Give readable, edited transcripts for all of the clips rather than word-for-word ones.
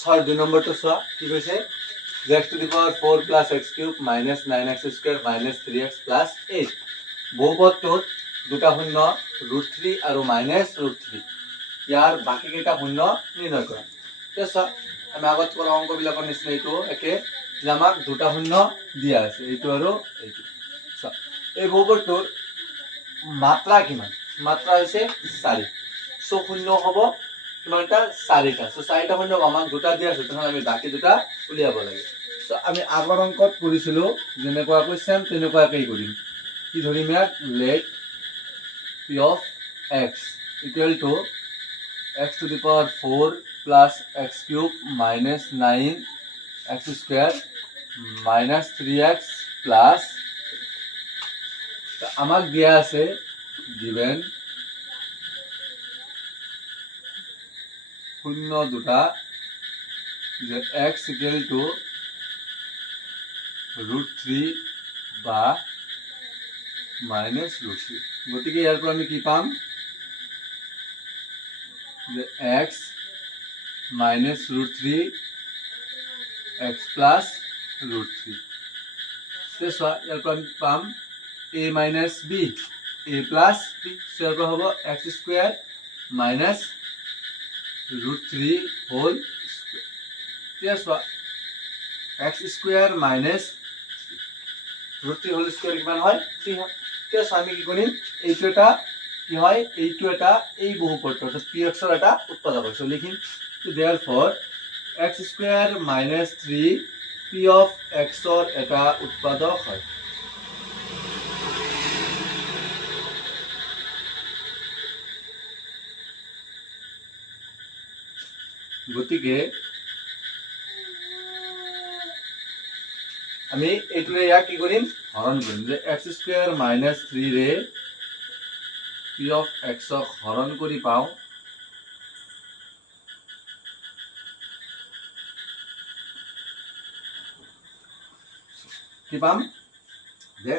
ছয় 2 নম্বৰটো চোৱা কি কৈছে x to the power 4 plus x cube minus 9x square minus 3x plus 8 বহুপদটোত দুটা শূন্য √3 আৰু -√3 ইয়াৰ বাকি কেইটা শূন্য নিৰ্ণয় কৰা তেতিয়া আমি আগত কৰা অংকবিলাকৰ নিচিনা এইটো একে যে আমাক দুটা শূন্য দিয়া আছে এইটো আৰু এইটো এই বহুপদটোৰ মাত্ৰা কিমান মাত্ৰা হৈছে 4 সো শূন্য হ'ব কিমানটা 4টা সো 4টা শূন্য আমাক দুটা দিয়া আছে তেনে আমি বাকি দুটা উলিয়াব লাগে সো আমি আগৰ অংকত কৰিছিলো যেনেকুৱাকৈ সেম তেনেকুৱাকৈ কৰিম কি ধৰিম ইয়াত let p of x equal to x to the power 4 plus x cube minus 9x square minus 3x plus আমাক দিয়া আছে given শূন্য দুটা যে x equal to √3 বা -√3 গতিকে ইয়াৰ পৰা আমি কি পাম যে x minus √3 x plus √3 so ইয়াৰ পৰা আমি পাম a minus b a plus b so ইয়াৰ পৰা হ'ব x square minus √3 whole square so x square minus √3 whole square কিমান হয় 3 হয় so আমি কি কৰিম এইটো এটা কি হয় এইটো এটা এই বহুপদটো অর্থাৎ px এর এটা উৎপাদক হয় সো লিখিম so therefore x square minus 3 p of x এর এটা উৎপাদক হয় গতিকে আমি এইটোৰে ইয়া কি কৰিম হৰণ কৰিম যে x square minus 3 ৰে p of x হৰণ কৰি পাও কি পাম যে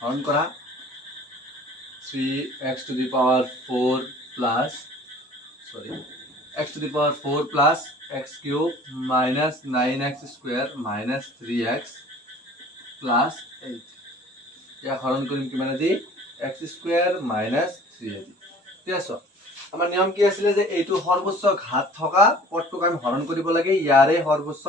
হৰণ কৰা 3x to the power 4 plus x to the power 4 plus x cube minus 9x square minus 3x plus 8 या हरण करिम कि माने दि x square minus 3 तेसो আমাৰ নিয়ম কি আছিল যে এইটো সৰ্বোচ্চ ঘাত থকা পদটোক আমি হৰণ কৰিব লাগে ইয়াৰে সৰ্বোচ্চ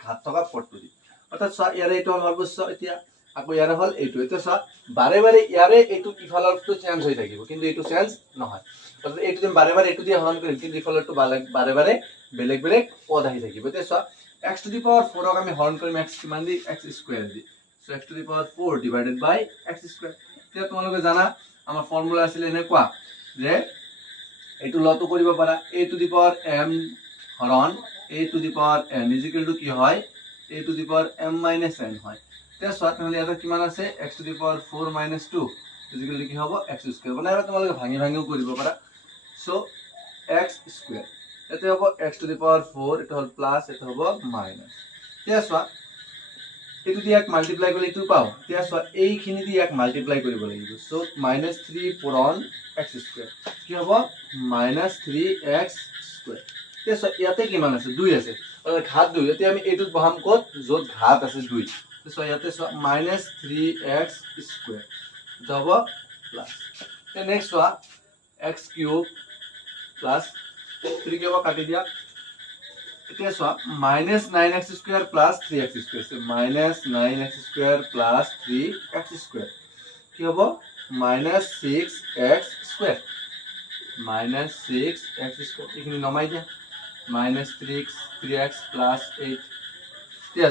ঘাত থকা পদটো দি অৰ্থাৎ ইয়াৰে এইটো সৰ্বোচ্চ এতিয়া আকৌ ইয়াৰে হল এইটো এতিয়া বাৰে বাৰে ইয়াৰে এইটো ইফালৰটো চেঞ্জ হৈ থাকিব কিন্তু এইটো চেঞ্জ নহয় অৰ্থাৎ এইটো দিন বাৰে বাৰে এইটো দিয়ে হৰণ কৰিম কিন্তু ইফালৰটো বাৰে বাৰে বেলেগ বেলেগ পদ আহি থাকিব এতিয়া x to the power 4 ক আমি হৰণ কৰিম x কিমান দি x square the so x to the power 4 divided by x square এতিয়া তোমালোকে জানা আমাৰ ফৰ্মুলা আছিল এনেকুৱা যে এইটো লটো কৰিব পাৰা a to the power m হৰণ a to the power n is equal to কি হয় a to the power m minus n হয় এতিয়া নহলে এটা কিমান আছে x to the power 4 minus 2 is equal to কি হ'ব x square মানে এটা তোমালোকে ভাঙি ভাঙিও কৰিব পাৰা সো x square এতে হ'ব x to the power 4 এটা হল প্লাস এটা হ'ব মাইনাস এতিয়া এটো দি এক মাল্টিপ্লাই কৰিলে ইটো পাও এতিয়া এইখিনি দি এক মাল্টিপ্লাই কৰিব লাগিব সো -3 পূৰণ x square কি হ'ব -3x square এতিয়া ইয়াতে কিমান আছে 2 আছে ঘাত 2 এতিয়া আমি এইটো বহাম কত যত ঘাত আছে 2 সো ইয়াতে -3x square যাব plus next x cube plus 3 के काटी दिया এতিয়া -9x square plus 3x square से -9x square plus 3x square কি হ'ব -6x square -6x square এখানে নমাই দিয়া -3x plus 8 এতিয়া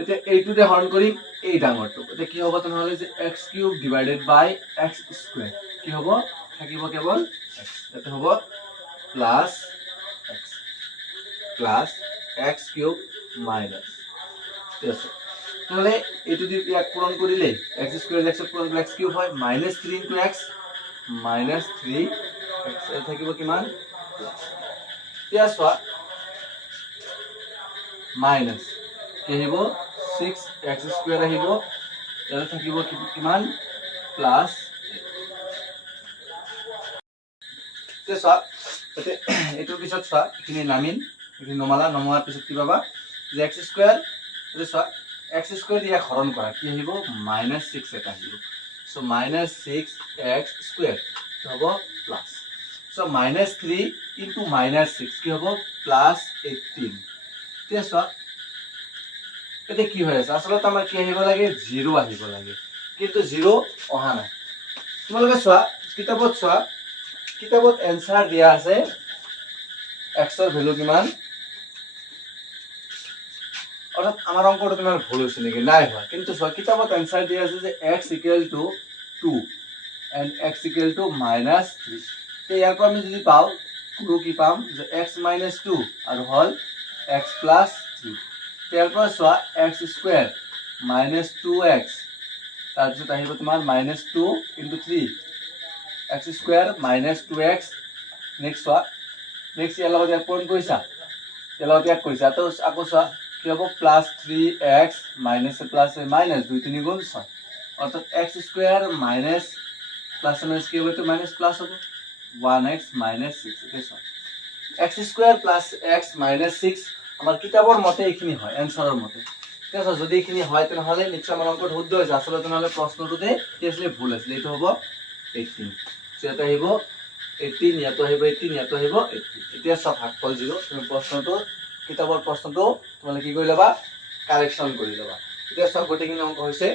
এতিয়া এইটো দে হৰণ কৰিম এই ডাঙৰটো এতিয়া কি হ'ব তেনেহলে যে x cube divided by x square কি হ'ব থাকিব কেৱল x এটা হ'ব plus x cube minus yes তাহলে এটো দি এক পূরণ করিলে x স্কয়ার x পূরণ করলে x কিউব হয় -3 into x -3x এর থাকিব কিমান প্লাস মাইনাস কি হইব 6x স্কয়ার আহিব এর থাকিব কিমান প্লাস তাতে এটোৰ পিছত চোৱা এখিনি নামিন এখিনি নমালা নমোৱাৰ পিছত কি পাবা যে x স্কয়াৰ এটো চোৱা x স্কয়াৰ দিয়া হৰণ কৰা কি আহিব -6 এটা আহিব সো -6x স্কয়ার হ'ব প্লাস সো -3 ইনটু -6 কি হ'ব +18 এতিয়া চোৱা এতে কি হৈ আছে আসলে আমাৰ কি আহিব লাগে 0 আহিব লাগে কিন্তু 0 অহা নাই তোমালোকে চোৱা কিতাবত এনসাৰ দিয়া আছে x এৰ ভ্যালু কিমান অৰ্থাৎ আমাৰ অঙ্কটা তোমাৰ ভুল হইছে নাকি নাই হয় কিন্তু চোৱা কিতাবত এনসার দিয়া আছে যে x = 2 and x = -3 তে ইয়াৰ পৰা আমি যদি পাও পুৰো কি পাম যে x - 2 আৰ হল x + 3 তে ইয়াৰ পৰা চোৱা x স্কয়াৰ -2x তাৰপিছত আহিব তোমাৰ -2 * 3 x স্কয়াৰ -2x নেক্সট চোৱা নেক্সট ইয়াৰ লগত ইয়াৰ পইণ্ট কৈছা ইয়াৰ লগত ইয়াক কৈছা তো আকৌ চোৱা কি হ'ব +3x - 2 3 গুণ 6 অর্থাৎ x square minus plus minus কি হবে তো মাইনাস প্লাস হবে 1x - 6 এটা চোৱা x স্কয়াৰ + x - 6 আমাৰ কিতাবৰ মতে এইখিনি হয় এনসাৰৰ মতে ঠিক আছে যদি এইখিনি হয় তেনেহলে নিশ্চয় আমাৰ অঙ্কটো শুদ্ধ হৈছে আসলে তেনেহলে প্ৰশ্নটোতে কি আছিল ভুল আছিল এইটো হ'ব 18 সেটা আহিব 18 ইয়াতো আহিব 18 ইয়াতো আহিব 18 এতিয়া সব ভাগফল 0 তুমি প্ৰশ্নটো কিতাবৰ প্ৰশ্নটো তোমালে কি কৰি লবা কাৰেকশন কৰি লবা এতিয়া সব গটেখিনি অঙ্ক হৈছে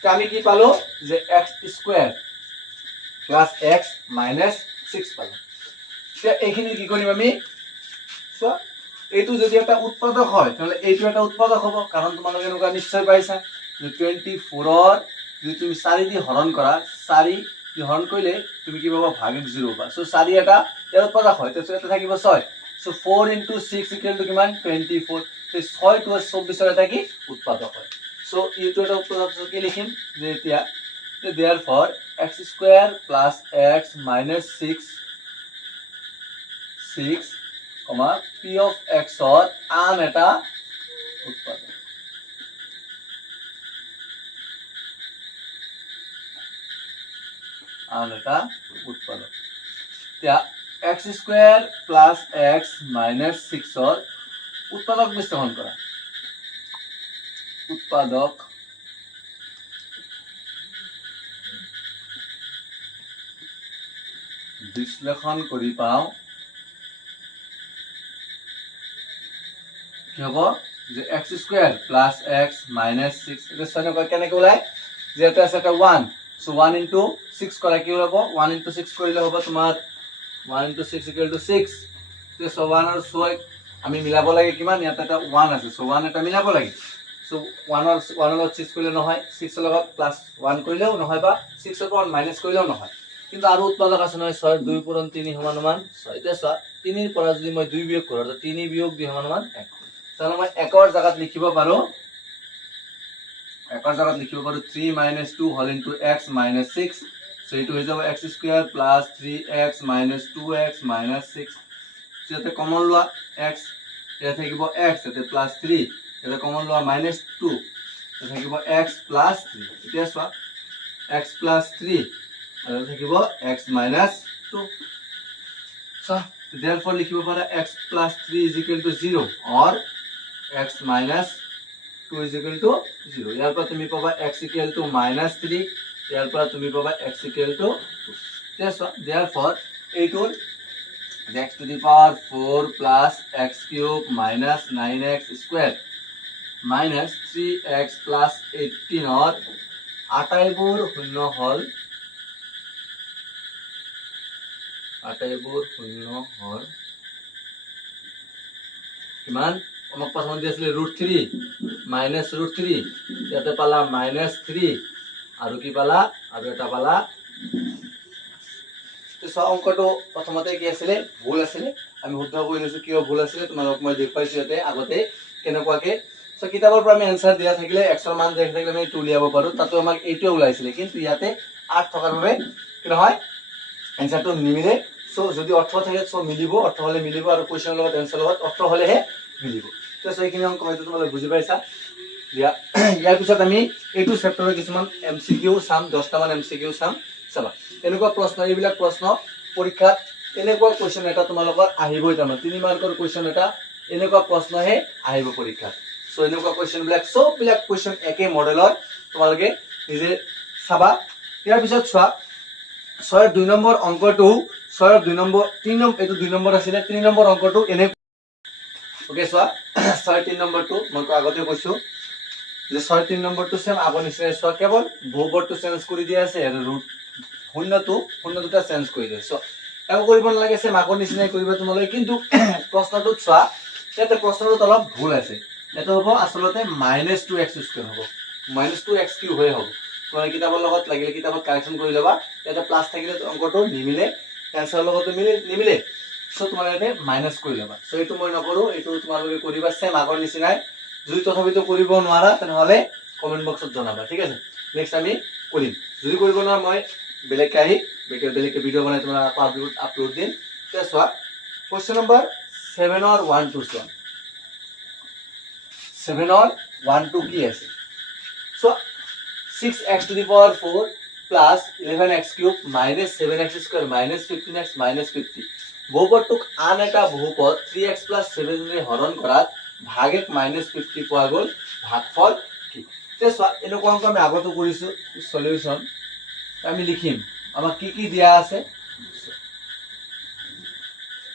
তে আমি কি পালো যে x স্কয়ার + x - 6 পালো তে এইখিনি কি কৰিম আমি সো এইটো যদি এটা উৎপাদক হয় তাহলে এইটো এটা উৎপাদক হ'ব কাৰণ তোমালোকে এনেকুৱা নিশ্চয় পাইছা যে 24 ৰ যদি তুমি 4 দি হৰণ কৰা 4 দি হৰণ কৰিলে তুমি কি পাবা ভাগিক 0 পাবা সো 4 এটা এর উৎপাদক হয় তো এটা থাকিব 6 সো 4 * 6 = কিমান 24 তো 6 টো 24 ৰ এটা কি উৎপাদক হয় সো এইটো এটা উৎপাদক কি লিখিম যে এতিয়া therefore x square + x - 6 p of x or আন এটা উৎপাদক এতিয়া x স্কয়ার + x - 6 or উৎপাদক বিশ্লেষণ কৰা উৎপাদক বিশ্লেষণ কৰি পাও কি হ'ব যে x স্কয়ার + x - 6 এটা সনে কেনেকৈ ওলাই যে এটা আছে এটা 1 সো 1 * 6 কৰা কি হ'ব 1 * 6 কৰিলে হ'ব তোমাৰ 1 * 6 = 6 তে সো 1 আৰু 6 আমি মিলাব লাগে কিমান ইয়াত এটা 1 আছে সো 1 এটা মিলাব লাগে সো 1 ৰ 6 কৰিলে নহয় 6 ৰ লগত +1 কৰিলেও নহয় বা 6 ৰ পৰা মাইনাস কৰিলেও নহয় কিন্তু আৰু উৎপাদক আছে নহয় 6 2 পূৰণ 3 = 6 তে চোৱা 3 ৰ পৰা যদি মই 2 বিয়োগ কৰো তো 3 বিয়োগ 2 = 1 তাহলে মই 1 ৰ জায়গাত লিখিব পাৰো 3 - 2 হোল ইনটু x - 6 সো এটো হৈ যাব x স্কয়ার + 3x - 2x - 6 যেতে কমন লোৱা x এটা থাকিব x এতে +3 এটা কমন লোৱা -2 এটা থাকিব x + 3 এতিয়া চোৱা x + 3 আৰু থাকিব x - 2 সো therefore লিখিব পাৰা x + 3 = 0 or x - 2 = 0 ইয়াৰ পৰা তুমি পাবা x = -3 ইয়াৰ পৰা তুমি পাবা x = 2 therefore এইটোৰ x to the power 4 plus x³ minus 9x square minus 3x plus 18 or 28 শূন্য হল 28 শূন্য হল কিমান আমাক প্ৰথমে দিছিলে √3 minus √3 ইয়াতে পালা -3 আৰু কি পালা আৰু এটা পালা তো অঙ্কটো প্ৰথমতে কি আছিল ভুল আছিল আমি শুদ্ধ কৰি লৈছো কিয় ভুল আছিল তোমালোক মই দেখাইছো ইয়াতে আগতে কেনেকুৱাকে সো কিতাবৰ পৰা আমি আনসাৰ দিয়া থাকিলে x ৰ মান দেখি থাকিলে আমি এইটো উলিয়াব পাৰো তাতো আমাক এইটো ওলাইছিল কিন্তু ইয়াতে 8 থকাৰ বাবে কি নহয় আনসারটো নিমিলে সো যদি 18 থাকে সো মিলিব 18 হলে মিলিব আৰু কোৱেশ্চনৰ লগত আনসার লগত 18 হলেহে মিলিব তো এইখিনি অঙ্ক হয়তো তোমালোকে বুজি পাইছা দিয়া ইয়াৰ পিছত আমি এইটো চেপ্টাৰৰ কিছুমান এমসিকিউ চাম 10টা মান এমসিকিউ চাম চাবা এনেকুৱা প্ৰশ্ন এইবিলাক প্ৰশ্ন পৰীক্ষাত এনেকুৱা কোৱেশ্চন এটা তোমালোকৰ আহিবই তাৰমানে 3 মাৰ্কৰ কোৱেশ্চন এটা এনেকুৱা প্ৰশ্নহে আহিব পৰীক্ষাত সো এনেকুৱা কোৱেশ্চন বিলাক সব বিলাক কোৱেশ্চন একে মডেলৰ তোমালোকে নিজে চাবা ইয়াৰ পিছত চোৱা 6 2 নম্বৰ অংকটো 6 2 নম্বৰ 3 নম্বৰ এটো 2 নম্বৰ আছিল 3 নম্বৰ অংকটো এনে ওকে চোৱা 6 3 নম্বৰটো মই আগতে কৈছো যে 6 3 নম্বৰটো সেম আগৰ নিচিনা চোৱা কেৱল বহুপদটো চেঞ্জ কৰি দিয়া আছে আৰু ৰুট শূন্যটা চেঞ্জ কৰি দিয়া সো একো কৰিব নালাগে সেম আগৰ নিচিনাই কৰিবা তোমালোকে কিন্তু প্ৰশ্নটো চোৱা ইয়াতে প্ৰশ্নটোত অলপ ভুল আছে এটা হ'ব আসলতে -2x² হ'ব -2x³ হৈ হ'ব তোমালোকে কিতাপৰ লগত লাগিলে কিতাপত কাৰেকচন কৰি লবা এটা প্লাস থাকিলে অংকটো নিমিলে এনসাৰৰ লগত নিমিলে সো তোমালোকে মাইনাস কৰি লবা সো এটো মই নকৰো এটো তোমালোকে কৰিবা সেম আগৰ নিচিনাই যদি তথাপিতো কৰিব নোৱাৰা তেনেহলে কমেন্ট বক্সত জনাবা ঠিক আছে নেক্সট আমি কৰিম যদি কৰিব নোৱাৰা মই বেলেগ কাহি বেলেগ ভিডিও বনাই তোমালোকক আপলোড দিম তে চোৱা क्वेश्चन नंबर 7 और 1 2 চোৱা 7 और 1 2 কি আছে so 6x to the power 4 plus 11x cube minus 7x square minus 15x minus 50 বহুপদটোক আন এটা বহুপদ 3x plus 7 ৰে হৰণ কৰাত ভাগেক -50 পোৱা গল ভাগফল কি তে চোৱা এনেকুৱা অংক আমি আগতো কৰিছো সলিউশন আমি লিখিম আমাক কি দিয়া আছে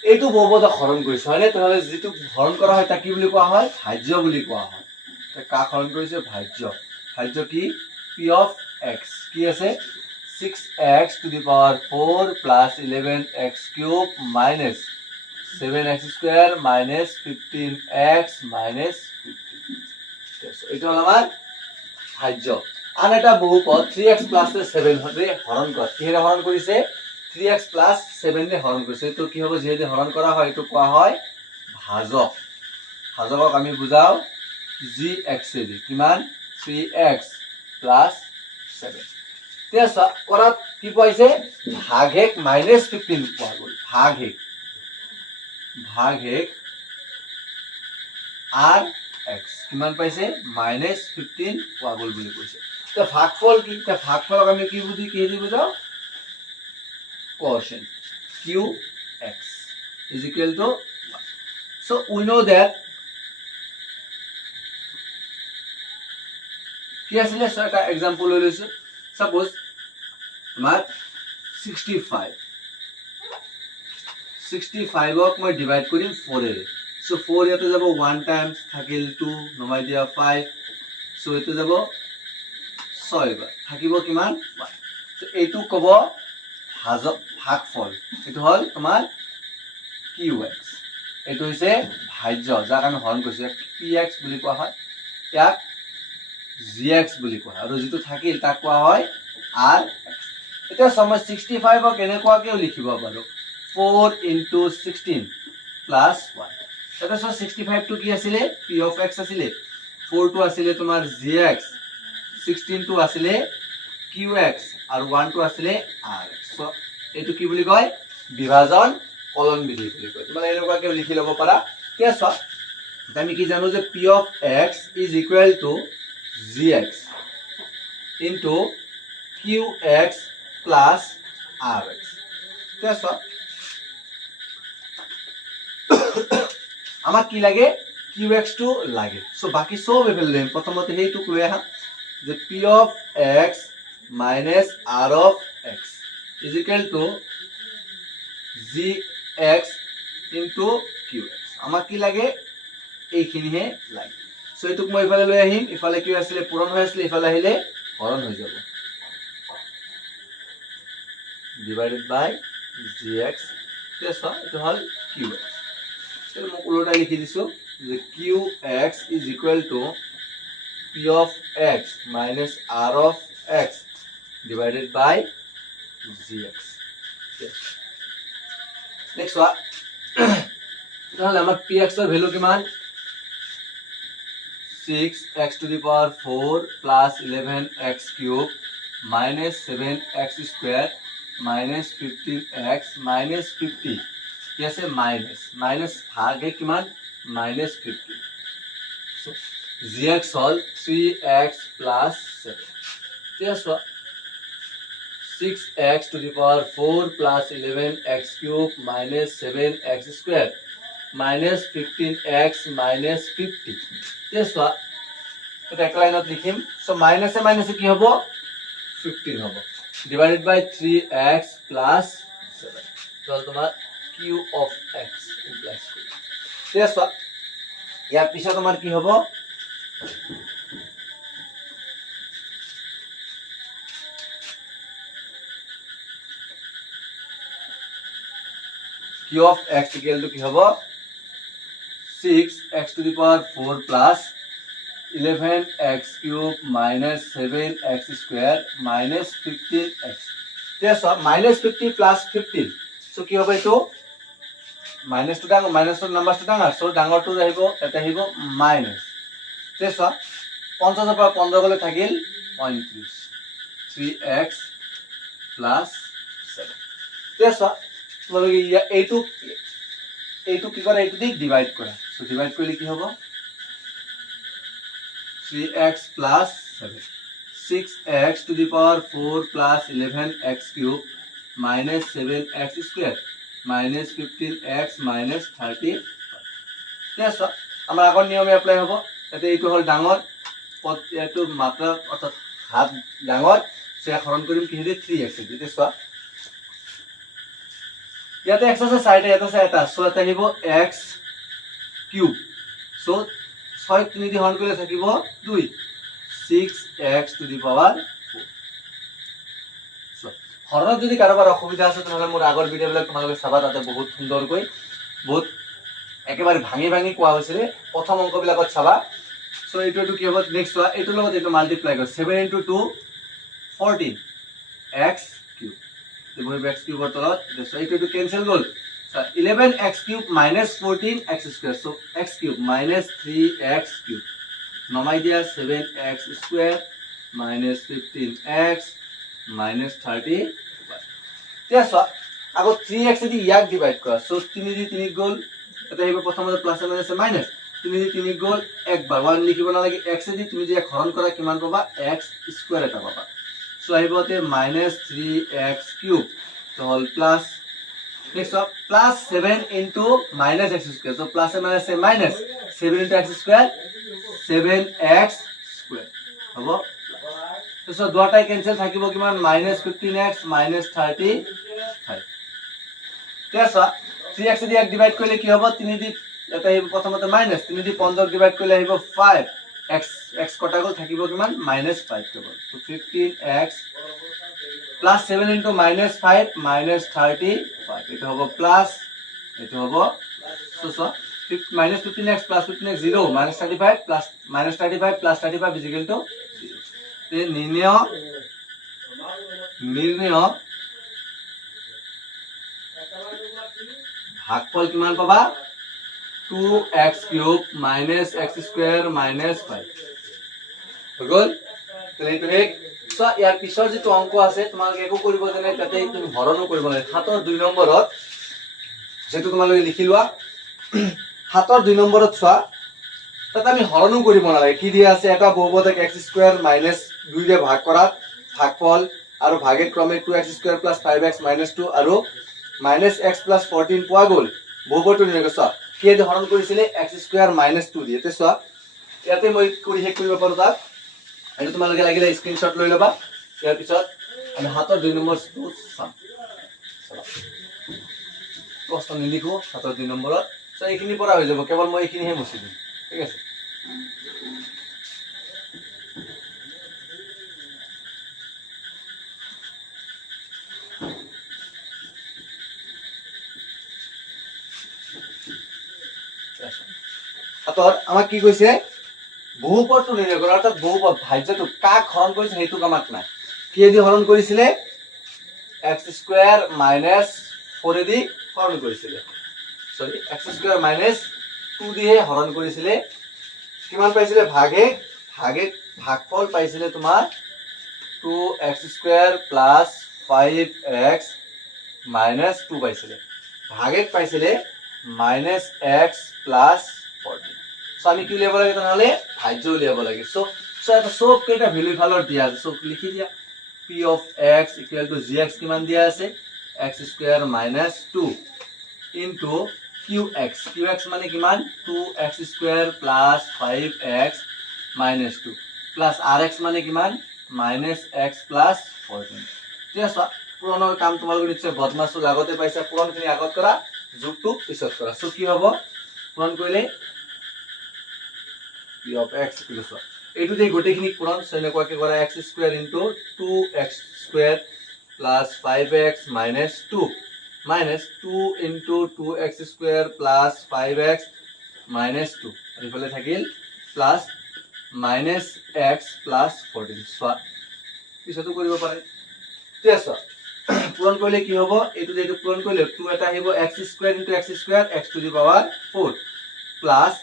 এইটো বহুপদক হৰণ কৰিছে হয়নে তাহলে যেটো হৰণ কৰা হয় তা কি বুলি কোৱা হয় ভাজ্য বুলি কোৱা হয় তে কা হৰণ কৰিছে ভাজ্য কি p of x কি আছে 6x to the power 4 plus 11x cube minus 7x square minus 15x minus 50 এটা হল আমার ভাজ্য আন এটা বহুপদ 3x plus 7 ৰে হৰণ কৰে কিহেৰে হৰণ কৰিছে 3x plus 7 ৰে হৰণ কৰিছে তো কি হ'ব যেহেতু হৰণ কৰা হয় এটো কোৱা হয় ভাজকক আমি বুজাও gx দি কিমান 3x plus 7 তেছা কৰাত কি পাইছে ভাগেক -15 পোৱা গল ভাগেক rx কিমান পাইছে -15 পোৱা গল বুলি কৈছে তে ভাগফল কি তে ভাগফলক আমি কি দি বুজাও quotient qx is equal to so we know that কি আছে সো এটা एग्जांपल লৈ লৈছো suppose আমার 65 ক মই ডিভাইড কৰিম 4 এৰে সো 4 ইয়াতে যাব 1 টাইমস থাকিল 2 নমাই দিয়া 5 সো এতে যাব 6 বাৰ থাকিব কিমান 1 তো এইটো কব ভাগফল এটো হল তোমাৰ qx এটো হৈছে ভাজ্য যাক আমি হৰণ কৰিছো px বুলি কোৱা হয় ইয়াক gx বুলি কোৱা আৰু যেটো থাকিল তাক কোৱা হয় rx এটা সময় 65 ক এনেকুৱাকেও লিখিব পাৰো 4 into 16 plus 1 এটা 65 টো কি আছিল p of x আছিল 4 টো আছিল তোমাৰ gx 16 টো আছিল qx আৰু 1 টো আছিল rx সো এটো কি বুলি কয় বিভাজন কলন বিধি বুলি কয় মানে এনেকুৱাকে লিখি লব পাৰা কেছ আমি কি জানো যে p of x is equal to gx into qx plus rx case আমাক কি লাগে qx টো লাগে সো বাকি সব এভেল লেম প্ৰথমতে হেইটো লৈ আহা যে p of x minus r of x is equal to gx into qx আমাক কি লাগে এইখিনিহে লাগে সো এটুক মই ইফালে লৈ আহিম ইফালে কি আছিল পূৰণ হৈ আছিল ইফালে আহিলে হৰণ হৈ যাব divided by gx তেছা এটো হল qx তেল মই উল্টা লিখি দিছো যে qx is equal to p of x minus r of x divided by gx next one তাহলে আমার px এর ভ্যালু কিমান 6x to the power 4 plus 11x cube minus 7x square minus 15x minus 50 कैसे minus भागे किमान -15 so gx all 3x plus 7 yes 6x to the power 4 plus 11x cube minus 7x square minus 15x minus 50. Yes, what? So that line of likhim. So minus a minus ki hobo 15 hobo. Divided by 3x plus 7. So tomar q of x implies. Yes, what? ইয়াৰ পিছত আমাৰ কি হ'ব q of x equal to কি হ'ব 6x to the power 4 plus 11x cube minus 7x square minus 15x. Yes, minus 50 plus 15. So কি হ'ব এইটো minus to ডাঙৰ minus to numbers to ডাঙৰ so ডাঙৰটো আহিব এটা আহিব minus তেছ 50 ৰ পৰা 15 গলে থাকিল 35 3x plus 7 তেছ তোমালোকে এইটো কি কৰা এইটো দি ডিভাইড কৰা so ডিভাইড কৰিলে কি হ'ব 3x plus 7 6x to the power 4 plus 11x cube minus 7x square minus 15x minus 30. Yes, আমাৰ আগৰ নিয়মে এপ্লাই হ'ব এতে এইটো হল ডাঙৰ এটো মাত্ৰা অৰ্থাৎ হাত ডাঙৰ সে হৰণ কৰিম কি হেদি 3x দিতে সোৱা ইয়াতে x আছে সাইডে এটা এটা সো এটা আহিব x কিউব সো 6 3 দি হৰণ কৰিলে থাকিব 2 6x to the power 4 হৰণত যদি কাৰোবাৰ অসুবিধা আছে তেনহলে মোৰ আগৰ ভিডিওবিলাক তোমালোকে চাবা তাতে বহুত সুন্দৰকৈ বহুত একেবাৰে ভাঙি ভাঙি কোৱা হৈছিল প্ৰথম অংকবিলাকত চাবা সো এইটো কি হ'ব নেক্সট ওয়া এইটো লগত এইটো মাল্টিপ্লাই কৰ 7 * 2 14 x কিউব দেখো x কিউবৰ তলত সো এইটো কেনসেল গল 11x cube minus 14x square so x cube minus 3x cube নমাই দিয়া 7x square minus 15x minus 30 Yes, I got 3x di yak divide kora. So 3 di 3 gol. Eta hibo prothomot plus minus minus. 3 di 3 gol ekbar 1 likhibo na lagi x di 3 di horon kora kiman paba x square eta paba. So hibo te minus 3x cube. So whole plus next up plus 7 into minus x square. So plus and minus minus 7 into x square 7x square. Hobo So দুটাই cancel থাকিব কিমান -15x -35 তেছা 3x দি এক divide কৰিলে কি হ'ব 3 দি এটা আহিব প্ৰথমতে মাইনাস 3 দি 15 ডিভাইড কৰিলে আহিব 5 x কটা গল থাকিব কিমান -5 কেৱল so 15x plus 7 into -5 -35 এটা হ'ব প্লাস এটা হ'ব so -15x plus 15x 0 -35 plus -35 plus 35 is equal to 0 নির্ণয় ভাগফল কিমান পাবা 2x cube minus x square minus 5 হগল তেটো এক সো ইয়াৰ পিছৰ যে অংক আছে তোমালোকে একো কৰিব জানে তাতে তুমি হৰণো কৰিব লাগে হাতৰ 2 নম্বৰত যেটো তোমালোকে লিখি লোৱা হাতৰ 2 নম্বৰত চোৱা তাতে আমি হৰণো কৰিব নালাগে কি দিয়া আছে এটা বহুপদক x স্কয়াৰ minus 2 দিয়ে ভাগ কৰা ভাগফল আৰু ভাগে ক্ৰমে 2x square plus 5x minus 2 আৰু minus x plus 14 পোৱা গল বহুপদটো নিৰ্ণয় কৰা কি দিয়ে হৰণ কৰিছিলে x স্কয়াৰ minus 2 দিয়ে তে চোৱা ইয়াতে মই কৰি হেক কৰিব পাৰো তাক এটো তোমালোকে লাগিলে স্ক্ৰিনশ্বট লৈ লবা ইয়াৰ পিছত আমি হাতৰ 2 নম্বৰটো চাম কষ্ট নিলিখো হাতৰ 2 নম্বৰত সো এইখিনি পৰা হৈ যাব কেৱল মই এইখিনিহে মুছি দিম ঠিক আছে আতৰ আমাক কি কৈছে বহুপদটো নিৰ্ণয় কৰা অৰ্থাৎ বহুপদ ভাজ্যটো কাক হৰণ কৰিছে হেতু কামাক নাই কি দি হৰণ কৰিছিলে x স্কয়াৰ minus 4 দি হৰণ কৰিছিলে সৰি x স্কয়াৰ minus 2 দিয়ে হৰণ কৰিছিলে কিমান পাইছিলে ভাগে ভাগফল পাইছিলে তোমাৰ 2x square plus 5x minus 2 পাইছিলে ভাগে পাইছিলে minus x plus 14 সো আমি কি লিখব লাগে তাহলে ভাজ্য লিখব লাগে সো এটা সব কেটা ভ্যালু ফালৰ দিয়া আছে সব লিখি দিয়া p of x equal to gx কিমান দিয়া আছে x square minus 2 into qx মানে কিমান 2x square plus 5x minus 2 plus rx মানে কিমান minus x plus 14 ঠিক আছে পুৰণৰ কাম তোমালোকে নিশ্চয় বদমাছটো আগতে পাইছা পুৰণখিনি আগত কৰা যোগটো পিছত কৰা সো কি হ'ব পুৰণ কৰিলে p of x equal to এইটো যে গোটেইখিনি পুৰণ সেনেকুৱাকে কৰা x square into 2x square plus 5x minus 2 minus 2 into 2x square plus 5x minus 2 এইফালে থাকিল plus minus x plus 14 so পিছতো কৰিব পাৰে ঠিক আছে পুৰণ কৰিলে কি হ'ব এইটো যেটো পুৰণ কৰিলে 2 এটা আহিব x square into x square x to the power 4 plus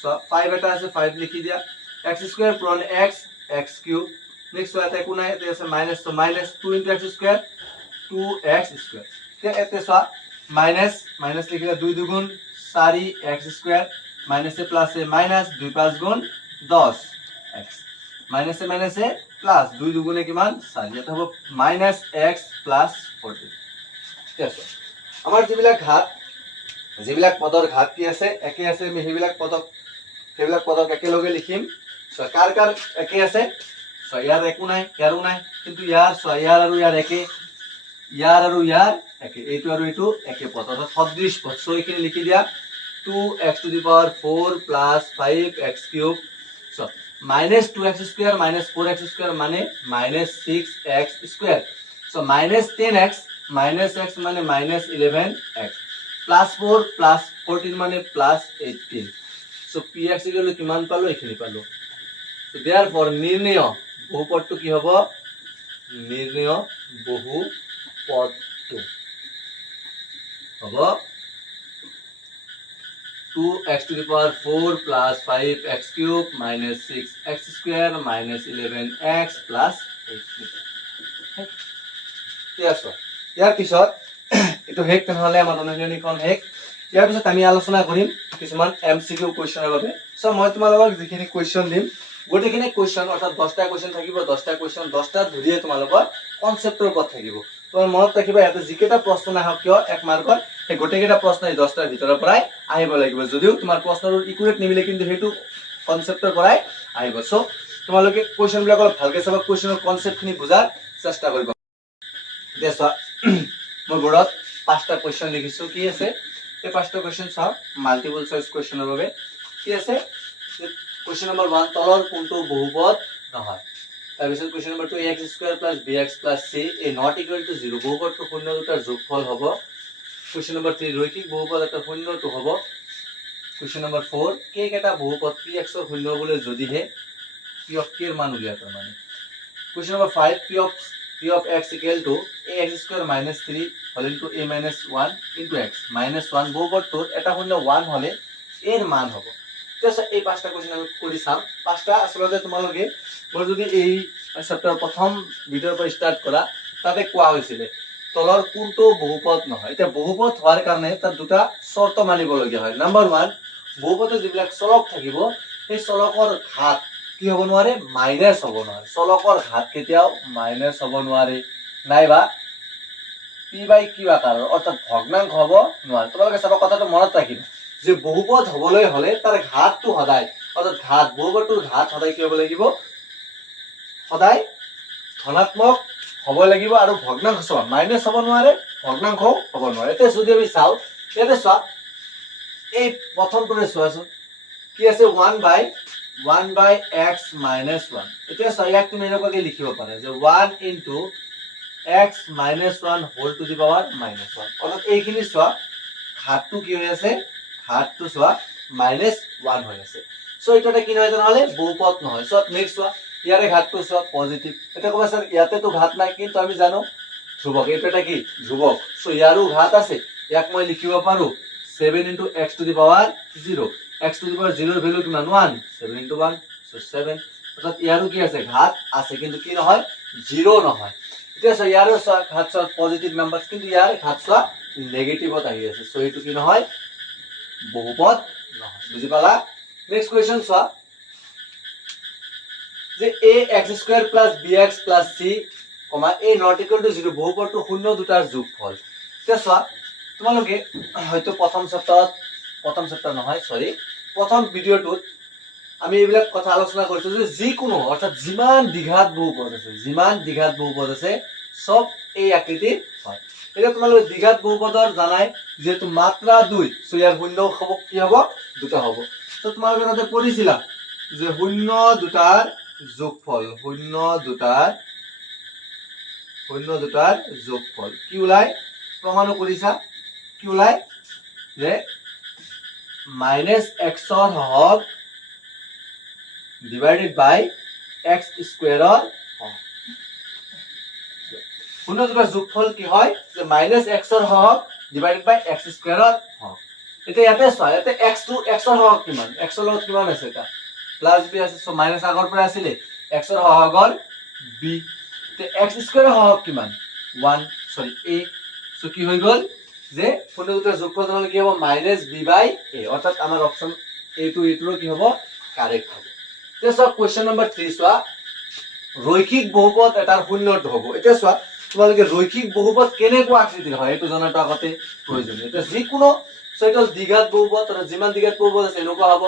so 5 এটা আছে 5 লিখি দিয়া x square পুৰণ x x cube next এটা একো নাই এতে আছে minus so minus 2 into x square 2x square তে এতে সো minus লিখিলে 2 দুগুণ 4x square minus এ plus এ minus 2 5 গুণ 10x minus এ plus 2 দুগুণে কিমান 4 এটা হ'ব minus x plus 14 ঠিক আছে আমাৰ যিবিলাক পদৰ ঘাত কি আছে একে আছে আমি সেইবিলাক পদক একেলগে লিখিম সো কাৰ একে আছে সো ইয়াৰ একো নাই ইয়াৰো নাই কিন্তু ইয়াৰ সো ইয়াৰ আৰু ইয়াৰ একে ইয়াৰ আৰু ইয়াৰ একে এইটো আৰু এইটো একে পদ অৰ্থাৎ সদৃশ পদ সো এখানে লিখি দিয়া 2x to the power 4 plus 5x cube so minus 2x square minus 4x square মানে minus 6x square so minus 10x minus x মানে minus 11x plus 4 plus 14 মানে plus 18 so px equal to কিমান পালো এখিনি পালো so therefore নির্ণয় বহুপদটো কি হ'ব নির্ণয় বহুপদটো হ'ব 2x to the power 4 plus 5x cube minus 6x square minus 11x plus 18 ঠিক আছে ইয়াৰ পিছত এটো হেক তেনেহলে আমাৰ অনুশীলনীখন হেক ইয়াৰ পিছত আমি আলোচনা কৰিম কিছুমান এমসিকিউ কোৱেশ্চনৰ বাবে সো মই তোমালোকক যিখিনি কোৱেশ্চন দিম গোটেইখিনি কোৱেশ্চন অৰ্থাৎ 10টা কোৱেশ্চন থাকিব 10টা কোৱেশ্চন 10টা ধৰিয়ে তোমালোকৰ কনসেপ্টৰ ওপৰত থাকিব তোমাৰ মনত ৰাখিবা ইয়াতে যিকেইটা প্ৰশ্ন আহক কিয় এক মাৰ্কৰ এই গোটেইকেইটা প্ৰশ্ন এই 10টাৰ ভিতৰৰ পৰাই আহিব লাগিব যদিও তোমাৰ প্ৰশ্নৰ ইকুৰেট নিমিলে কিন্তু হেতু কনসেপ্টৰ পৰাই আহিব সো তোমালোকে কোৱেশ্চন বিলাকৰ ভালকৈ চাবা কোৱেশ্চনৰ কনসেপ্টখিনি বুজাৰ চেষ্টা কৰিবা দেছ মই বোৰ্ডত 5টা কোৱেশ্চন লিখিছো কি আছে এই 5টা কোৱেশ্চন চাও মাল্টিপল চয়েস কোৱেশ্চনৰ বাবে কি আছে কোৱেশ্চন নম্বৰ 1 তলৰ কোনটো বহুপদ নহয় তাৰপিছত question number 2 ax square plus bx plus c a not equal to 0 বহুপদটো শূন্য দুটাৰ যোগফল হ'ব কোৱেশ্চন নম্বৰ 3 ৰৈখিক বহুপদ এটা শূন্যটো হ'ব কোৱেশ্চন নম্বৰ 4 কে কেটা বহুপদ px ৰ শূন্য বলে যদিহে p of k এৰ মান উলিয়া তাৰ মানে question number 5 p of x equal to ax square minus 3 whole into a minus 1 into x minus 1 বহুপদটোৰ এটা শূন্য 1 হলে এৰ মান হ'ব তেছে এই 5টা কোৱেশ্চন আমি কৰি চাম 5টা আসলতে তোমালোকে মই যদি এই চ্যাপ্টাৰ প্ৰথম ভিডিওৰ পৰা ষ্টাৰ্ট কৰা তাতে কোৱা হৈছিল তলৰ কোনটো বহুপদ নহয় এটা বহুপদ হোৱাৰ কাৰণে তাৰ দুটা শৰ্ত মানিব লগা হয় নাম্বাৰ 1 বহুপদে যিবিলাক চলক থাকিব এই চলকৰ ঘাত কি হ'ব নোৱাৰে মাইনাস হ'ব নোৱাৰে চলকৰ ঘাত কেতিয়াও মাইনাস হ'ব নোৱাৰে নাইবা p by q আকাৰৰ অৰ্থাৎ ভগ্নাংশ হ'ব নোৱাৰে তোমালোকে চাবা কথাটো মনত ৰাখিবা যে বহুপদ হবলৈ হলে তাৰ ঘাতটো সদায় অৰ্থাৎ ঘাত বহুপদটোৰ ঘাত সদায় কি হ'ব লাগিব সদায় ধনাত্মক হ'ব লাগিব আৰু ভগ্নাংশ সমান মাইনাস হ'ব নোৱাৰে ভগ্নাংশ হ'ব নোৱাৰে তে যদি আমি চাও এতে চোৱা এই প্ৰথমটোৰে চোৱাচোন কি আছে 1 by x minus 1 এতিয়া চোৱা ইয়াক তুমি এনেকৈ লিখিব পাৰা যে 1 into x minus 1 whole to the power minus 1 অৰ্থাৎ এইখিনি চোৱা ঘাতটো কি হৈ আছে ঘাতটো চোৱা minus 1 হৈ আছে সো এটা কি নহয় তেনেহলে বহুপদ নহয় সো নেক্সট চোৱা ইয়াৰে ঘাতটো সব পজিটিভ এটা কবা স্যার ইয়াতে তো ঘাত নাই কিন্তু আমি জানো ধ্রুবক এটা কি ধ্রুবক সো ইয়াৰো ঘাত আছে ইয়াক মই লিখিব পাৰো 7 into x to the power 0 x to the power 0 এর ভ্যালু কিমান 1 7 into 1 সো 7 অর্থাৎ ইয়াৰো কি আছে ঘাত আছে কিন্তু কি নহয় 0 নহয় এটা সো ইয়াৰো ঘাত সব পজিটিভ নাম্বাৰস কিন্তু ইয়াৰ ঘাত সব নেগেটিভত আহি আছে সো এটো কি নহয় বহুপদ নহয় বুজি পালা নেক্সট কোৱেশ্চন চোৱা যে ax square plus bx plus c কমা এই নট ইকুৱেল টু 0 বহুপদটো শূন্য দুটাৰ যোগফল। এতিয়া চোৱা তোমালোকে হয়তো প্ৰথম চেপ্টাৰ নহয় সৰি প্ৰথম ভিডিঅ'টোত আমি এইবিলাক কথা আলোচনা কৰিছো যে যিকোনো অৰ্থাৎ যিমান দ্বিঘাত বহুপদ আছে সব এই আকৃতিৰ হয়। এতিয়া তোমালোকে দ্বিঘাত বহুপদৰ জানাই যেহেতু মাত্ৰা 2 সো ইয়াৰ শূন্য হ'ব কি হ'ব দুটা হ'ব। তো তোমালোকে তাতে পঢ়িছিলা যে শূন্য দুটাৰ যোগফল কি ওলাই প্ৰমাণ কৰিছা কি ওলাই যে -x ৰ হক divided by x square ৰ হক। শূন্য দুটাৰ যোগফল কি হয় যে -x ৰ হক divided by x square ৰ হক। এতিয়া ইয়াতে চোৱা ইয়াতে x ৰ হক কিমান x ৰ লগত কিমান আছে এটা প্লাস b আছে সো মাইনাস আগৰ পৰা আছিল x ৰ হকৰ b তে x স্কয়াৰ হক কিমান 1 সৰি a সো কি হৈ গল যে শূন্য দুটাৰ যোগফল হলে কি হ'ব -b/a অৰ্থাৎ আমাৰ option a two e two কি হ'ব কাৰেক্ট হ'ব। তে সব কোশ্চেন নম্বৰ 3 চোৱা ৰৈখিক বহুপদ এটাৰ শূন্যত হ'ব। এতিয়া চোৱা তোমালোকে ৰৈখিক বহুপদ কেনেকুৱা আকৃতিৰ হয় এটো জনাটো আগতে প্ৰয়োজনীয়। এতিয়া যিকোনো সৈটো দ্বিঘাত বহুপদ আৰু যিমান দ্বিঘাত বহুপদ আছে এনেকুৱা হ'ব।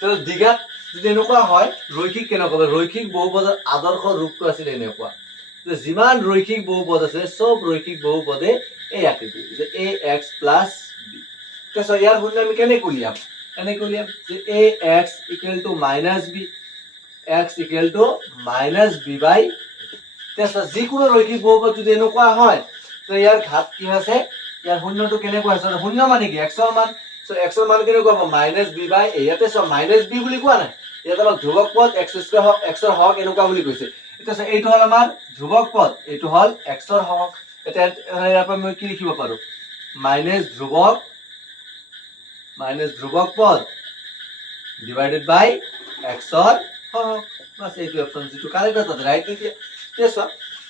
তো দ্বিঘাত যদি এনেকুৱা হয় ৰৈখিক কেনেকুৱা হ'ব ৰৈখিক বহুপদৰ আদৰ্শ ৰূপটো আছিল এনেকুৱা যে যিমান ৰৈখিক বহুপদ আছে সব ৰৈখিক বহুপদে এই আকৃতি যে ax + b। তো ইয়াৰ শূন্য আমি কেনেকৈ উলিয়াম যে ax = -b x = -b/a। তেছা যিকোনো রৈখিক বহুপদ যদি এনেকুৱা হয় তো ইয়াৰ ঘাত কি আছে ইয়াৰ শূন্যটো কেনেকুৱা আছে শূন্য মানে কি x ৰ মান সো x ৰ মান কেনেকুৱা হ'ব -b/a। ইয়াতে সব -b বুলি কোৱা নাই ইয়াতে আমাক ধ্ৰুৱক পদ x² হক x ৰ হক এনেকুৱা বুলি কৈছে। এটা এইটো হল আমাৰ ধ্ৰুৱক পদ এইটো হল x ৰ হক। এটা ইয়াৰ পৰা মই কি লিখিব পাৰো ধ্ৰুৱক পদ divided by x ৰ হক বাস এইটো অপচন যেটো কাৰেক্ট আছে ৰাইট এতিয়া তেছা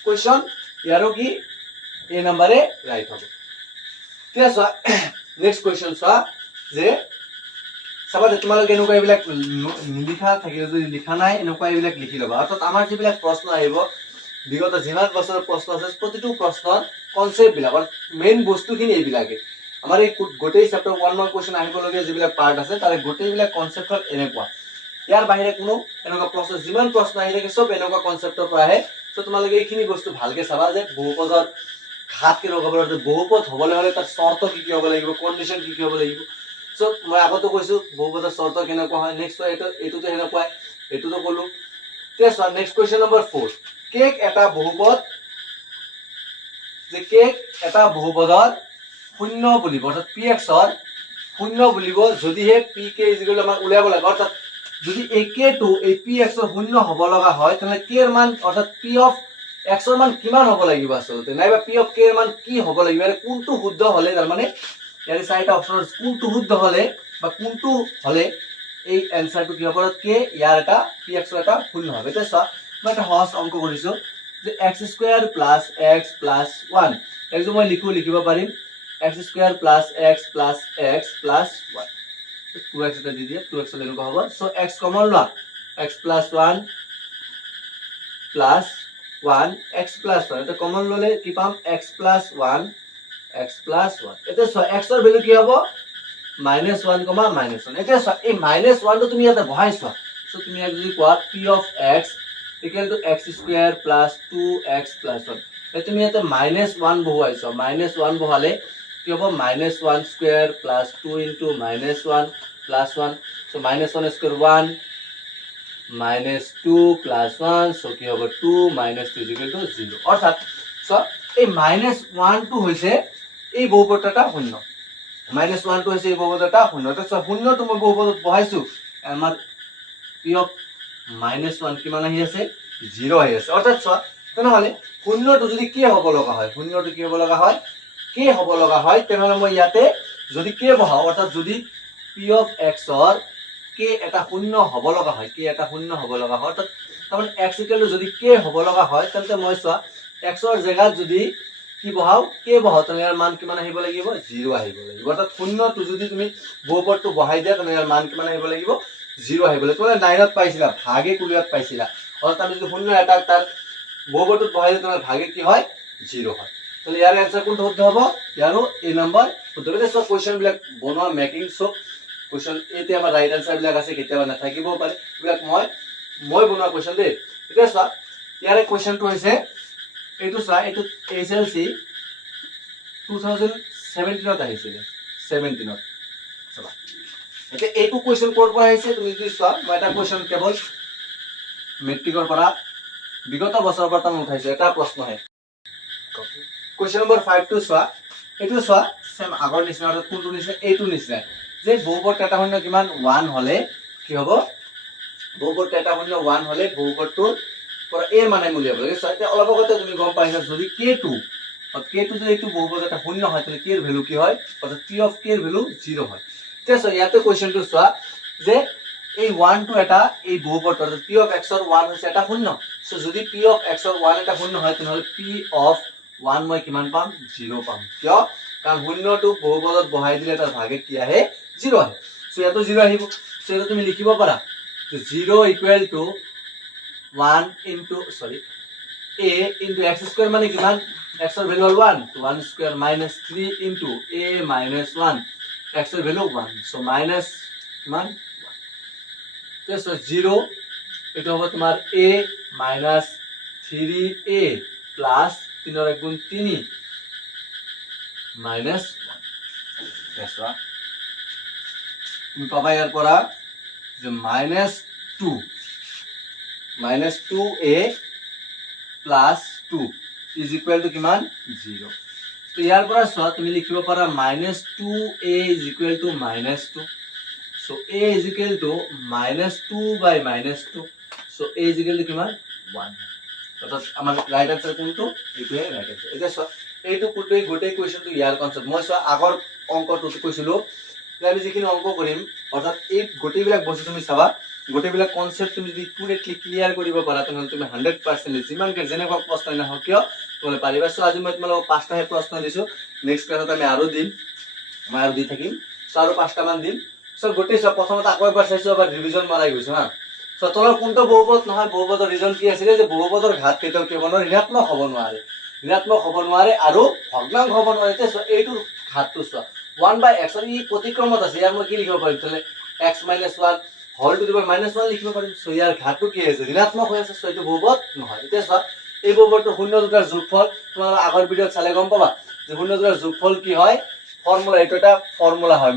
কোশ্চন ইয়াৰো কি এ নম্বৰে ৰাইট হ'ব। তেছা নেক্সট কোশ্চন চোৱা যে সবাই তোমালোকে এনেকুৱা এইবিলাক নিলিখা থাকিলে যদি লিখা নাই এনেকুৱা এইবিলাক লিখি ল'বা। অৰ্থাৎ আমাৰ যিবিলাক প্ৰশ্ন আহিব বিগত যিমান বছৰৰ প্ৰশ্ন আছে প্ৰতিটো প্ৰশ্নৰ কনসেপ্ট বিলাকৰ মেইন বস্তুখিনি এইবিলাকে আমাৰ এই গোটেই চেপ্টাৰ 1 1 কোশ্চন আহিবলগীয়া যিবিলাক পাৰ্ট আছে তাৰে গোটেইবিলাক কনসেপ্ট এনেকুৱা। ইয়াৰ বাহিৰে কোনো এনেকুৱা প্ৰশ্ন যিমান প্ৰশ্ন আহি থাকে সব এনেকুৱা কনসেপ্টৰ পৰা আহে। তো তোমালোকে এইখিনি বস্তু ভালকে চাবা যে বহুপদৰ ঘাত কেনেকুৱা হ'ব বহুপদ হ'বলৈ হলে তাৰ শৰ্ত কি কি হ'ব লাগিব কন্ডিশন কি কি হ'ব লাগিব। সো মই আগতে কৈছো বহুপদৰ শৰ্ত কেনেকুৱা হয় নেক্সট এইটোতো এনেকুৱা এইটোতো ক'লো। তেছা নেক্সট কোশ্চন নম্বৰ 4 কেক এটা বহুপদৰ শূন্য বুলিব অৰ্থাৎ px ৰ শূন্য বুলিব যদিহে pk = আমাৰ উলিয়াব লাগে। অৰ্থাৎ যদি ak2 এই px ৰ শূন্য হ'ব লগা হয় তেনে k ৰ মান অৰ্থাৎ p of x ৰ মান কিমান হ'ব লাগিব আসলে নাইবা p of k ৰ মান কি হ'ব লাগিব আৰু কোনটো শুদ্ধ হলে তাৰ মানে ইয়াৰ চাৰিটা অপচন কোনটো শুদ্ধ হলে বা কোনটো হলে এই এনসাৰটো কি হ'ব কে ইয়াৰ এটা px ৰ এটা শূন্য হবে। এটা চোৱা মই এটা সহজ অংক কৰিছো যে x² + x + 1 একদম মই লিখিব পাৰিম x² + x + x + 1 2x এটা দি দিয়া 2x হলে এনেকুৱা হ'ব। সো x কমন লোৱা x + 1 + 1 x + 1 এটা কমন ললে কি পাম x + 1 x + 1। এটা সো x ৰ ভ্যালু কি হ'ব -1, -1। এটা সো এই -1 টো তুমি ইয়াতে বহাইছা সো তুমি যদি কোৱা p of x = x² + 2x + 1 এই তুমি ইয়াতে -1 বহাইছা -1 বহালে কি হ'ব -1² + 2 * -1 + 1 সো -1² 1 -2 + 1 সো কি হ'ব 2 - 2 = 0। অৰ্থাৎ সো এই -1 টো হৈছে এই বহুপদটা শূন্য -1 টো হৈছে এই বহুপদটা শূন্য। তো শূন্যটো মই বহুপদত বহাইছো আমাৰ p of -1 কিমান আহি আছে 0 আহি আছে। অৰ্থাৎ সো তেনেহলে শূন্যটো যদি কি হ'ব লগা হয় k হ'ব লগা হয় তেনেহলে মই ইয়াতে যদি k বহাও অৰ্থাৎ যদি p of x ৰ k এটা শূন্য হ'ব লগা হয় অৰ্থাৎ তাৰমানে x = যদি k হ'ব লগা হয় তেন্তে মই চোৱা x ৰ জায়গাত যদি কি বহাও k বহাও তেনে ইয়াৰ মান কিমান আহিব লাগিব 0 আহিব লাগিব। অৰ্থাৎ শূন্যটো যদি তুমি বহুপদটো বহাই দিয়া তেনে ইয়াৰ মান কিমান আহিব লাগিব 0 আহিব লাগিব। তুমি 9ত পাইছিলা ভাগে কুলিয়াত পাইছিলা। অৰ্থাৎ আমি যদি শূন্য এটা তাৰ বহুপদটোত বহাই দিলে তোমাৰ ভাগে কি হয় 0 হয় তাহলে ইয়াৰ आंसर কোনটো শুদ্ধ হ'ব ইয়াৰো এ নম্বৰ শুদ্ধ হ'ব সব কোৱেশ্চন বিলাক বনোৱা মেকিং সব কোৱেশ্চন এতে আমাৰ ৰাইট आंसर বিলাক আছে কেতিয়াবা নাথাকিবও পাৰে বিলাক মই বনোৱা কোৱেশ্চন দে এতিয়া চোৱা ইয়াৰে কোৱেশ্চনটো হৈছে এইটো চোৱা এইটো এছএলসি 2017 ত আহিছিল 17 ত চলা এতিয়া এইটো কোৱেশ্চন কৰ পৰা আহিছে তুমি যদি চোৱা মই এটা কোৱেশ্চন কেৱল মেট্ৰিকৰ পৰা বিগত বছৰৰ পৰা মই উঠাইছো এটা প্ৰশ্ন হে কোৱেশ্চন নম্বৰ 5 টো চোৱা এইটো চোৱা সেম আগৰ নিচিনা আৰু কোনটো নিচিনা এইটো নিচিনা যে বহুপদ এটা শূন্য কিমান 1 হলে কি হ'ব বহুপদ এটা শূন্য 1 হলে বহুপদটোৰ পৰা এ মানে উলিয়াব লাগে চোৱা এতিয়া অলপ আগতে তুমি গম পাইছা যদি k2 k2 যদি এইটো বহুপদ এটা শূন্য হয় তাহলে k এর ভ্যালু কি হয় অর্থাৎ p অফ k এর ভ্যালু 0 হয় এতিয়া চোৱা ইয়াতে কোৱেশ্চনটো চোৱা যে এই 1 টো এটা এই বহুপদ অর্থাৎ p অফ x এর 1 হৈছে এটা শূন্য সো যদি p অফ x এর 1 এটা শূন্য হয় তাহলে p অফ 1 মই কিমান পাম 0 পাম কিয় কাৰণ শূন্যটো বহুপদত বহাই দিলে তাৰ ভাগে কি আহে 0 আহে সো ইয়াতো 0 আহিব সো এটা তুমি লিখিব পাৰা যে 0 equal to 1 into sorry a into x square মানে কিমান x এর ভ্যালু 1 তো 1 square minus 3 into a minus 1 x এর ভ্যালু 1 সো মাইনাস মান 1 তো 0 এটা হবে তোমার a মাইনাস 3a প্লাস 3 এর গুণ 3 মাইনাস 1 দেখো তুমি পাবা এর পড়া যে minus 2a plus 2 is equal to কিমান 0 তো ইয়াৰ পৰা চোৱা তুমি লিখিব পাৰা minus 2a is equal to minus 2 so a is equal to minus 2 by minus 2 so a is equal to কিমান 1 অর্থাৎ আমাৰ ৰাইট আনসাৰ কোনটো এইটোৱে ৰাইট আনসাৰ এটা চোৱা এইটো পুটুই গোটেই কোৱেশ্চনটো ইয়াৰ কনসেপ্ট মই চোৱা আগৰ অংকটো কৈছিলো যে আমি যিখিনি অংক কৰিম অৰ্থাৎ এই গোটেইবিলাক বস্তু তুমি চাবা গোটেইবিলাক কনসেপ্ট তুমি যদি পুৰেটলি ক্লিয়াৰ কৰিব পাৰা তেনে তুমি 100% যিমানকে যেনেকুৱা প্ৰশ্ন নহওক কিয় তুমি পাৰিবা সো আজি মই তোমালোকক পাঁচটা হে প্ৰশ্ন দিছো নেক্সট ক্লাছত আমি আৰু দিম মই আৰু দি থাকিম সো আৰু পাঁচটা মান দিম সো গোটেই সব প্ৰথমত আকৌ এবাৰ চাইছো এবাৰ ৰিভিজন মাৰাই গৈছো হা সো তলৰ কোনটো বহুপদ নহয় বহুপদৰ ৰিজন কি আছিল যে বহুপদৰ ঘাত কেতিয়াও কি হ'ব নোৱাৰে ঋণাত্মক হ'ব নোৱাৰে আৰু ভগ্নাংশ হ'ব নোৱাৰে সো এইটো ঘাতটো চোৱা 1 by x ই প্ৰতিক্ৰমত আছে ইয়াৰ মই কি লিখিব পাৰিম তাহলে x - 1 whole to the power -1 লিখিব পাৰিম সো ইয়াৰ ঘাতটো কি আছে ঋণাত্মক হৈ আছে সো এইটো বহুপদ নহয় এতিয়া চোৱা এই বহুপদটো শূন্য দুটাৰ যোগফল তোমাৰ আগৰ ভিডিওত চালে গম পাবা যে শূন্য দুটাৰ যোগফল কি হয় ফৰ্মুলা এইটো এটা ফৰ্মুলা হয়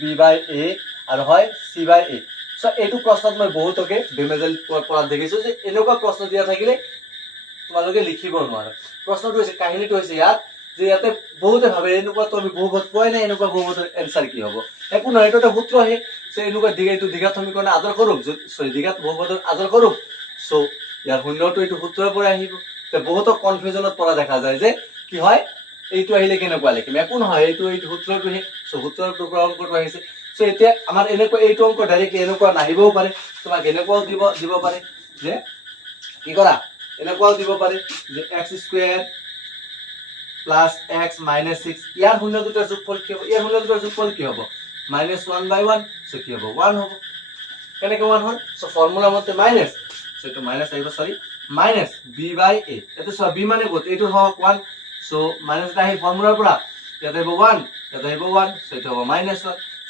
-b/a আৰু হয় c/a সো এইটো প্ৰশ্নত মই বহুতকে বেমেজাল পঢ়া দেখিছো যে এনেকুৱা প্ৰশ্ন দিয়া থাকিলে তোমালোকে লিখিব নোৱাৰা প্ৰশ্নটো হৈছে কাহিনীটো হৈছে ইয়াত যে ইয়াতে বহুতে ভাবে এনেকুৱা তো আমি বহুপদ পোৱাই নাই এনেকুৱা বহুপদৰ आंसर কি হ'ব একো নহয় এটা সূত্ৰ হে সে এনেকুৱা দ্বিঘাত সমীকৰণ আদৰ কৰো সৰি দ্বিঘাত বহুপদৰ আদৰ কৰো সো ইয়াৰ শূন্যটো এইটো সূত্ৰৰ পৰা আহিব তে বহুত কনফিউজনত পৰা দেখা যায় যে কি হয় এইটো আহিলে কেনেকুৱা লিখিম একো নহয় এইটো সূত্ৰটো হে সো সূত্ৰটো পৰা অংকটো আহিছে সো এতিয়া আমাৰ এনেকুৱা এইটো অংক ডাইৰেক্টলি এনেকুৱা নাহিবও পাৰে তোমাক এনেকুৱাও দিব পাৰে যে কি কৰা এনেকুৱাও দিব পাৰে যে x² plus x minus 6 ইয়াৰ শূন্য দুটাৰ যোগফল কি হ'ব ইয়াৰ শূন্য দুটাৰ যোগফল কি হ'ব -1/1 সো কি হ'ব 1 হ'ব কেনেকৈ 1 হ'ল সো ফর্মুলা মতে মাইনাস সো এটো মাইনাস আহিব সরি মাইনাস b/a এটো সব b মানে কত এটো হক 1 সো মাইনাস টা আহি ফৰ্মুলাৰ পৰা ইয়াতে আহিব 1 ইয়াতে আহিব 1 সো এটো হ'ব -1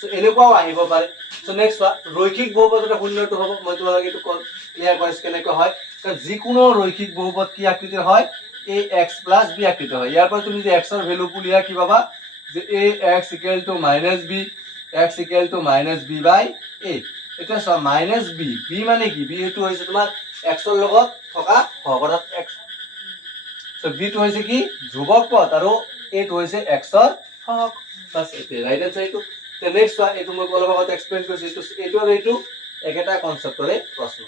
সো এনেকুৱাও আহিব পাৰে সো নেক্সট ৰৈখিক বহুপদৰ শূন্যটো হ'ব মই তোমালোকক এটো ক্লিয়াৰ কৰিছ কেনেকৈ হয় কাৰণ যিকোনো ৰৈখিক বহুপদ কি আকৃতিৰ হয় ax plus b আকৃতি হয় ইয়াৰ পৰা তুমি যে x এর ভ্যালু পুলিয়া কি পাবা যে ax = -b x = -b/a এটা সব -b b মানে কি b এটো হৈছে তোমাৰ x এৰ লগত থকা হগৰত x সো b টো হৈছে কি ধ্ৰুবক পদ আৰু a টো হৈছে x এৰ হগ বাস এতে ৰাইট আনসাৰ এইটো তে নেক্সট এইটো মই অলপ আগত এক্সপ্লেইন কৰিছো এইটো আৰু এইটো একেটা কনসেপ্টৰে প্ৰশ্ন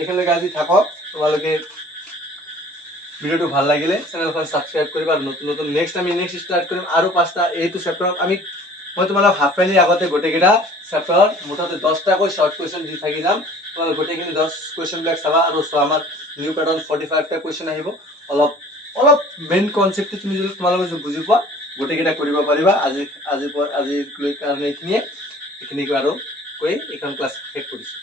এখানে আজি থাকক তোমালোকে ভিডিওটো ভাল লাগিলে চ্যানেলখন সাবস্ক্ৰাইব কৰিবা আৰু নতুন নতুন নেক্সট আমি স্টাৰ্ট কৰিম আৰু পাঁচটা এইটো চ্যাপ্টাৰ আমি মই তোমালোক হাফ ফাইলি আগতে গোটেইকেইটা চ্যাপ্টাৰ মুঠতে 10টা কৈ শৰ্ট কোৱেশ্চন দি থাকি যাম তোমালোক গোটেইখিনি 10 কোৱেশ্চন ব্যাক চাবা আৰু সো আমাৰ নিউ প্যাটাৰ্ন 45 টা কোৱেশ্চন আহিব অলপ মেইন কনসেপ্ট তুমি যদি তোমালোক বুজি পোৱা গোটেইকেইটা কৰিব পাৰিবা আজি কাৰণে এইখিনি আৰু কৈ এখন ক্লাস শেষ কৰিছো